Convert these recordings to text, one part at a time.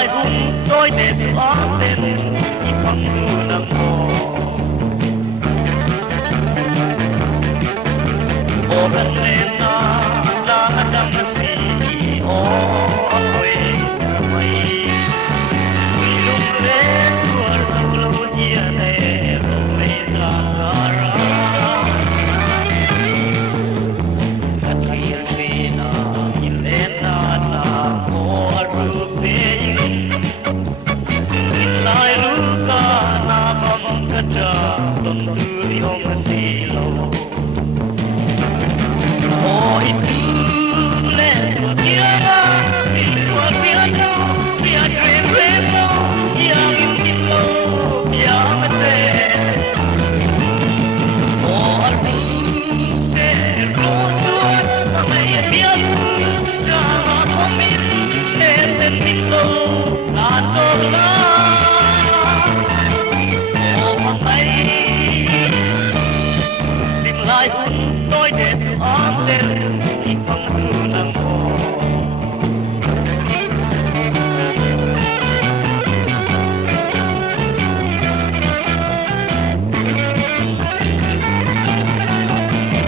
lai hun tôi để xóa tên đi bằng ngư nằm mồ ô gần lên na đang đâm xì ô quê mày xì lung lên tua sâu lâu nhia nè rồi ra cara cắt kia truy na nhìn lên na na ô ru tê lai lu ca na bom cắt cha tuần tư đi hong xì lâu tôi để xóa tên đi bằng ngư nằm mồ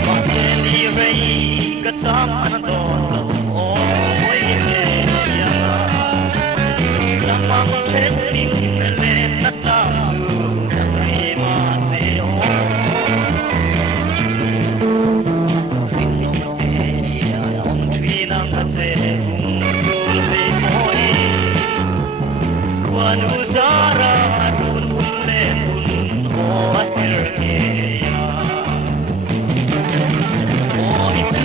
con xe đi rây cất giam ăn đòn ôi lệ ya sang mang chết mình lên nát làm giường ngày mà sẽ Usara run lepun hoatir keya oh itu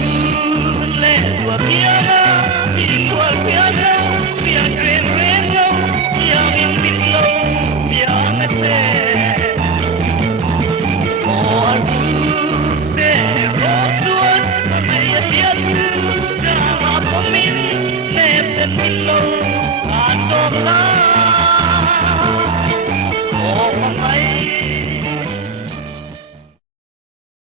leswa piala singwal piala pian kren reno yang ingin lo yang ngece oh aku de rotuan maya pian drama komin neten lo ansor la